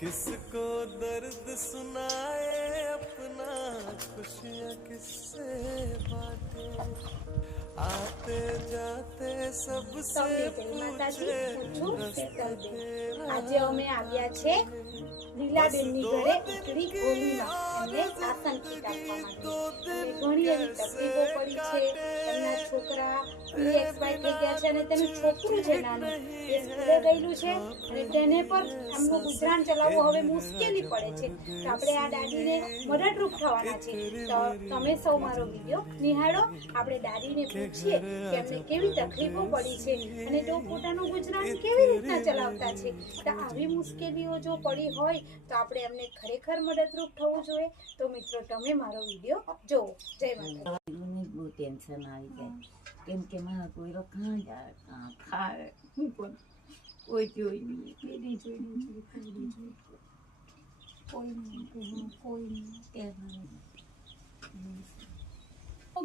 किसको दर्द सुनाए अपना, खुशियाँ किससे बांटे, आते जाते सबसे पूछे रास्ता तेरा। આજે અમે આવ્યા છે લીલાબેનની ઘરે ઉકળી હોળીમાં એમને આસન કીટ આપવા માટે. અને ઘણી એવી તકલીફો પડી છે. એમના છોકરા એક્સપાયર થઈ ગયા છે અને તેનું છોકરું છે નાનું એ સ્કૂલે ગયેલું છે અને તેને પર એમનું ગુજરાન ચલાવવું હવે મુશ્કેલી પડે છે. તો આપણે આ દાદીને મદદરૂપ થવાના છે. તો તમે સૌ મારો વિડીયો નિહાળો. આપણે દાદીને પૂછીએ કે એમને કેવી તકલીફો પડી છે અને તેઓ પોતાનું ગુજરાન કેવી રીતના ચલાવતા છે. તો આવી મુશ્કેલીઓ જો પડી હોય તો આપણે એમને ખરેખર મદદરૂપ થવું જોઈએ. તો મિત્રો તમે મારો વિડીયો જોવો. જય માતા. બહુ ટેન્શન આવી જાય કેમ કે મારા કોઈ કાં જાય કાં ખાય હું પણ કોઈ જોઈ નહીં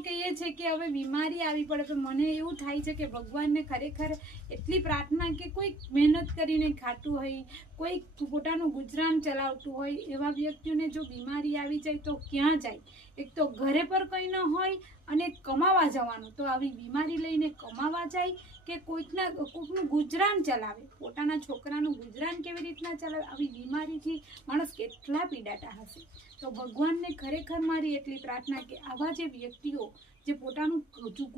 કહીએ છે કે હવે બીમારી આવી પડે તો મને એવું થાય છે કે ભગવાનને ખરેખર એટલી પ્રાર્થના કે કોઈ મહેનત કરીને ખાતું હોય, કોઈ પોતાનું ગુજરાન ચલાવતું હોય એવા વ્યક્તિઓને જો બીમારી આવી જાય તો ક્યાં જાય? એક તો ઘરે પર કંઈ ન હોય અને કમાવા જવાનું, તો આવી બીમારી લઈને કમાવા જાય કે કોઈકનું ગુજરાન ચલાવે, પોતાના છોકરાનું ગુજરાન કેવી રીતના ચલાવે? આવી બીમારીથી માણસ કેટલા પીડાતા હશે. તો ભગવાનને ખરેખર મારી એટલી પ્રાર્થના કે આવા જે વ્યક્તિઓ જે પોતાનું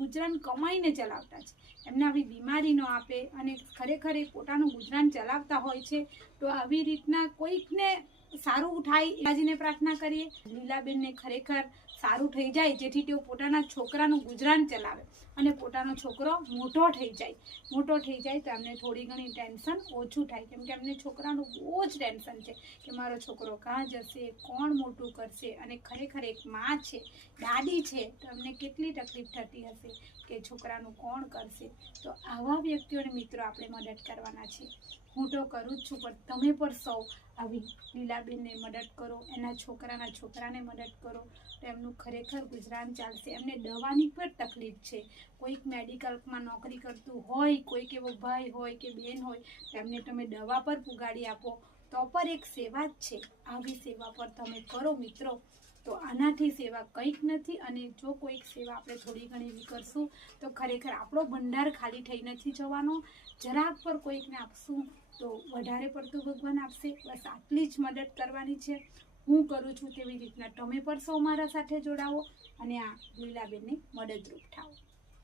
ગુજરાન કમાઈને ચલાવતા છે એમને આવી બીમારી ન આપે અને ખરેખર એ પોતાનું ગુજરાન ચલાવતા હોય છે. તો આવી રીતના કોઈકને સારું થાય એવાજીને પ્રાર્થના કરીએ. લીલાબેનને ખરેખર સારું થઈ જાય જેથી તેઓ પોતાના છોકરાનું ગુજરાન ચલાવે અને પોતાનો છોકરો મોટો થઈ જાય તો એમને થોડી ઘણી ટેન્શન ઓછું થાય. કેમ કે એમને છોકરાનું બહુ જ ટેન્શન છે કે મારો છોકરો કાં જશે, કોણ મોટું કરશે. અને ખરેખર એક માં છે, દાદી છે, તો એમને કેટલી તકલીફ થતી હશે કે છોકરાનું કોણ કરશે. તો આવા વ્યક્તિઓને મિત્રો આપણે મદદ કરવાના છે. હું તો કરું જ છું, પણ તમે પણ સૌ આવી લીલાબેનને મદદ કરો, એના છોકરાને મદદ કરો તો એમનું ખરેખર ગુજરાન ચાલશે. એમને દવાની પણ તકલીફ છે. કોઈક મેડિકલમાં નોકરી કરતું હોય, કોઈક એવો ભાઈ હોય કે બેન હોય તો એમને તમે દવા પર પુગાડી આપો તો પર એક સેવા જ છે. આવી સેવા પર તમે કરો મિત્રો તો આનાથી સેવા કંઈક નથી. અને જો કોઈક સેવા આપણે થોડી ઘણી એવી કરશું તો ખરેખર આપણો ભંડાર ખાલી થઈ નથી જવાનો. જરાક પર કોઈકને આપશું તો વધારે પડતું ભગવાન આપશે. બસ આટલી જ મદદ કરવાની છે. હું કરું છું તેવી રીતના તમે પણ સૌ મારા સાથે જોડાવો અને આ લીલાબેનને મદદરૂપ થાઓ.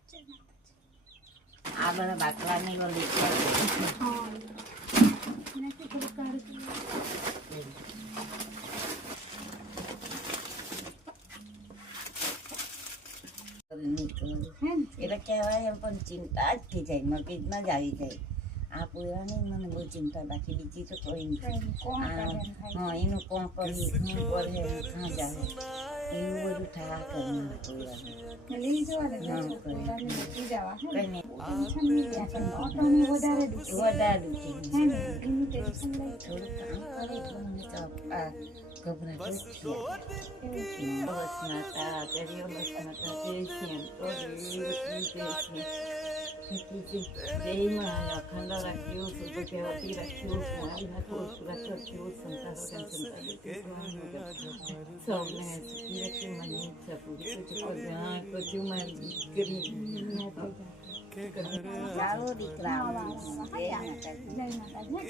જય માતાજી. આ બધા બાટલા નહીં એટલે કહેવાય એમ પણ ચિંતા જ થઈ જાય, મગજમાં જ આવી જાય. આ પૂરાની મને બહુ ચિંતા, બાકી બીજી તો કોઈ નથી. હા, એનું કોણ કરે, શું કરે, કાં જાય એવું બધું થયા વધારે થોડું કામ કરે તો મને તો ગભરાટ જ અખંડ રાખ્યું, સુભદ્રાવતી રાખ્યું, મારી હાથો સુરક્ષા થયું, સંતાનો સૌને સુખી રાખ્યું. મને ઈચ્છા પૂરી કર્યું મારી દીકરી. ચાલો દીકરા. જય માતા.